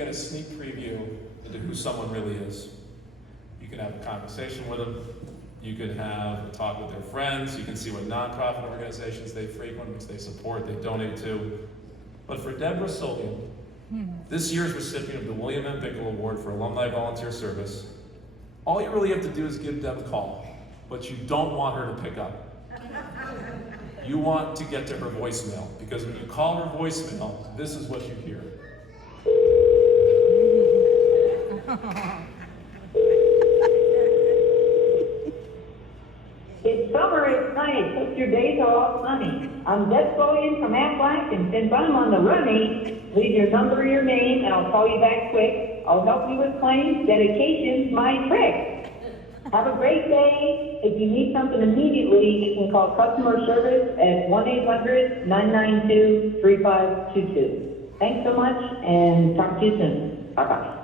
get a sneak preview into who someone really is. You can have a conversation with them. You can have a talk with their friends. You can see what nonprofit organizations they frequent, which they support, they donate to. But for Deborah Solgan, this year's recipient of the William M. Bichl Award for Alumni Volunteer Service, all you really have to do is give Deb a call, but you don't want her to pick up. You want to get to her voicemail, because when you call her voicemail, this is what you hear. It's summer, it's nice. Hope your days are all sunny. I'm Deb Solgan from Aflac, and since I'm on the running, leave your number, your name, and I'll call you back quick. I'll help you with claims. Dedication's my trick. Have a great day. If you need something immediately, you can call customer service at 1-800-992-3522. Thanks so much, and talk to you soon. Bye-bye.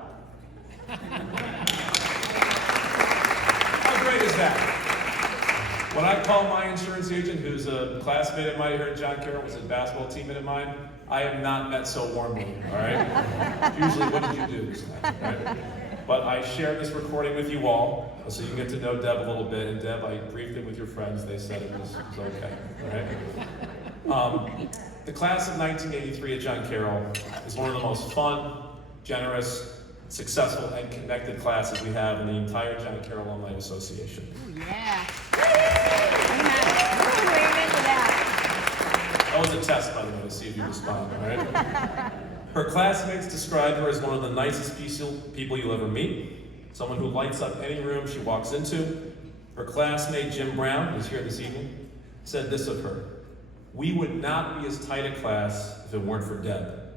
How great is that? When I call my insurance agent, who's a classmate of mine here at John Carroll, was a basketball teammate of mine, I have not met so warmly, all right? Usually, what did you do this time, right? But I share this recording with you all, so you can get to know Deb a little bit. And Deb, I briefed it with your friends. They said it was okay, all right? The class of 1983 at John Carroll is one of the most fun, generous, successful, and connected classes we have in the entire John Carroll Alumni Association. Ooh, yeah. That was a test, by the way, to see if you respond, all right? Her classmates describe her as one of the nicest people you'll ever meet, someone who lights up any room she walks into. Her classmate, Jim Brown, who's here this evening, said this of her: "We would not be as tight a class if it weren't for Deb.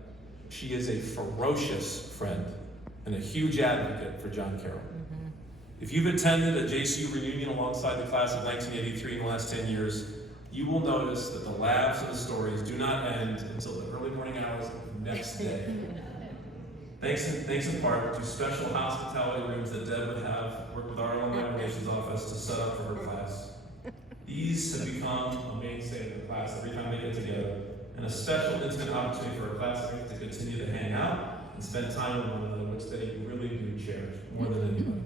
She is a ferocious friend and a huge advocate for John Carroll." If you've attended a JCU reunion alongside the class of 1983 in the last 10 years, you will notice that the laughs and the stories do not end until the early morning hours of the next day. Thanks in part to special hospitality rooms that Deb would have worked with our Alumni Relations office to set up for her class. These have become a mainstay of the class every time they get together, and a special intimate opportunity for our classmates to continue to hang out and spend time with one another, which they really do cherish more than anybody.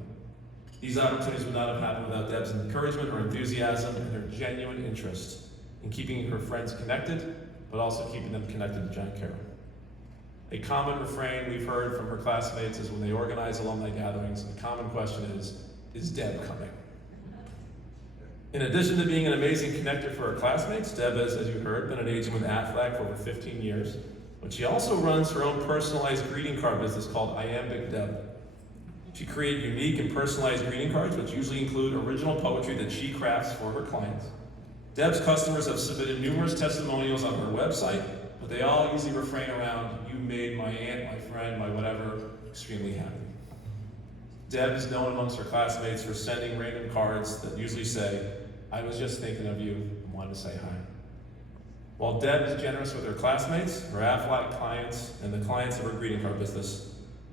These opportunities would not have happened without Deb's encouragement or enthusiasm and her genuine interest in keeping her friends connected, but also keeping them connected to John Carroll. A common refrain we've heard from her classmates is when they organize alumni gatherings, the common question is Deb coming? In addition to being an amazing connector for her classmates, Deb has, as you heard, been an agent with Aflac for over 15 years, but she also runs her own personalized greeting card business called Iambic Deb. She created unique and personalized greeting cards, which usually include original poetry that she crafts for her clients. Deb's customers have submitted numerous testimonials on her website, but they all usually refrain around, "You made my aunt, my friend, my whatever, extremely happy." Deb is known amongst her classmates for sending random cards that usually say, "I was just thinking of you and wanted to say hi." While Deb is generous with her classmates, her Aflac clients, and the clients of her greeting card business,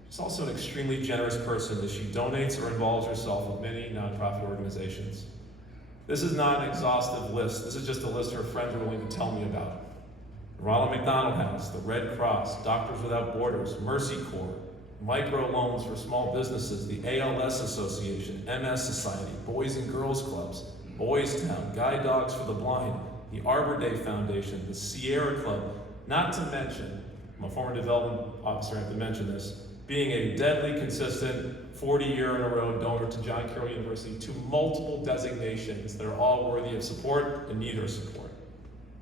she's also an extremely generous person as she donates or involves herself with many nonprofit organizations. This is not an exhaustive list. This is just a list her friends are willing to tell me about. The Ronald McDonald House, the Red Cross, Doctors Without Borders, Mercy Corps, micro loans for small businesses, the ALS Association, MS Society, Boys and Girls Clubs, Boys Town, Guide Dogs for the Blind, the Arbor Day Foundation, the Sierra Club, not to mention, I'm a former development officer, I have to mention this, being a deadly consistent 40-year-in-a-row donor to John Carroll University to multiple designations that are all worthy of support and need our support.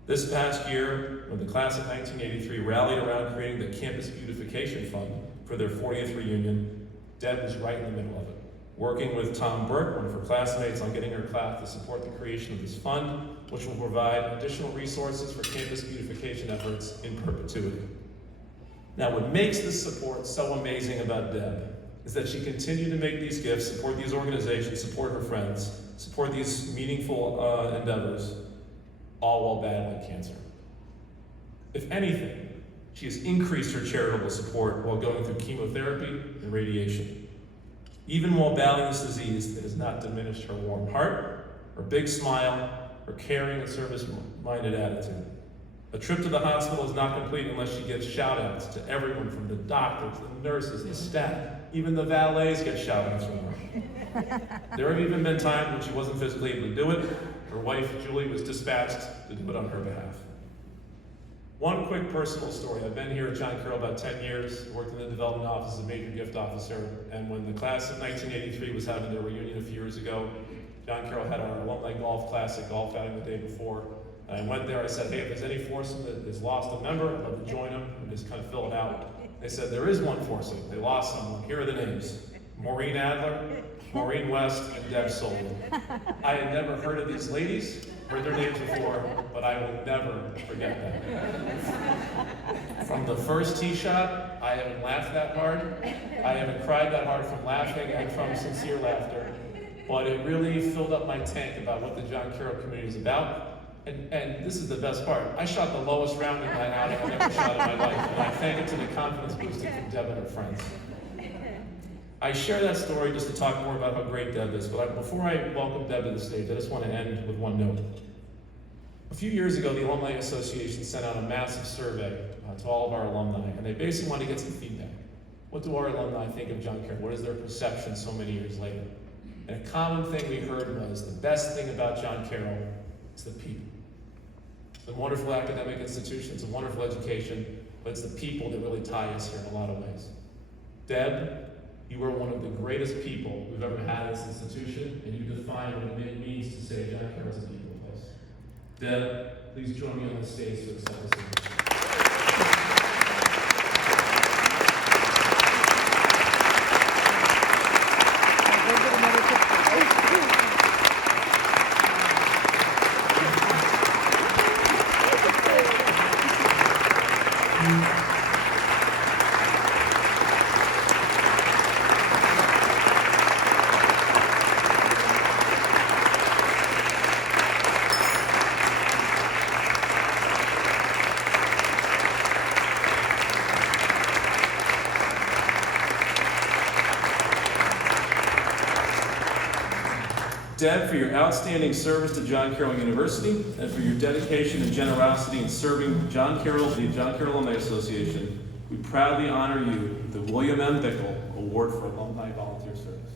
This past year, when the class of 1983 rallied around creating the Campus Beautification Fund for their 40th reunion, Deb was right in the middle of it, working with Tom Burke, one of her classmates, on getting her class to support the creation of this fund, which will provide additional resources for campus beautification efforts in perpetuity. Now, what makes this support so amazing about Deb is that she continued to make these gifts, support these organizations, support her friends, support these meaningful endeavors, all while battling cancer. If anything, she has increased her charitable support while going through chemotherapy and radiation. Even while battling this disease, it has not diminished her warm heart, her big smile, her caring and service-minded attitude. A trip to the hospital is not complete unless she gives shout-outs to everyone from the doctors, the nurses, the staff, even the valets get shout-outs from her. There have even been times when she wasn't physically able to do it. Her wife, Julie, was dispatched to do it on her behalf. One quick personal story. I've been here at John Carroll about 10 years, worked in the development office as a major gift officer, and when the class of 1983 was having their reunion a few years ago, John Carroll had our Alumni Golf Classic golf outing the day before. And I went there, I said, hey, if there's any foursome that has lost a member, I'd love to join them, and just kind of fill it out. They said, there is one foursome. They lost someone. Here are the names. Maureen Adler, Maureen West, and Deb Solon. I had never heard of these ladies, heard their names before, but I will never forget them. From the first tee shot, I haven't laughed that hard. I haven't cried that hard from laughing and from sincere laughter. But it really filled up my tank about what the John Carroll community is about. And this is the best part. I shot the lowest round in that outing I've ever shot in my life, and I thank it to the confidence boosting from Deb and her friends. I share that story just to talk more about how great Deb is, but before I welcome Deb to the stage, I just want to end with one note. A few years ago, the Alumni Association sent out a massive survey to all of our alumni, and they basically wanted to get some feedback. What do our alumni think of John Carroll? What is their perception so many years later? And a common thing we heard was the best thing about John Carroll is the people. It's a wonderful academic institution, it's a wonderful education, but it's the people that really tie us here in a lot of ways. Deb, you are one of the greatest people we've ever had in this institution, and you define what it means to say John Carroll is a people place. Deb, please join me on the stage to accept this award. Deb, for your outstanding service to John Carroll University and for your dedication and generosity in serving John Carroll, the John Carroll Alumni Association, we proudly honor you with the William M. Bichl Award for Alumni Volunteer Service.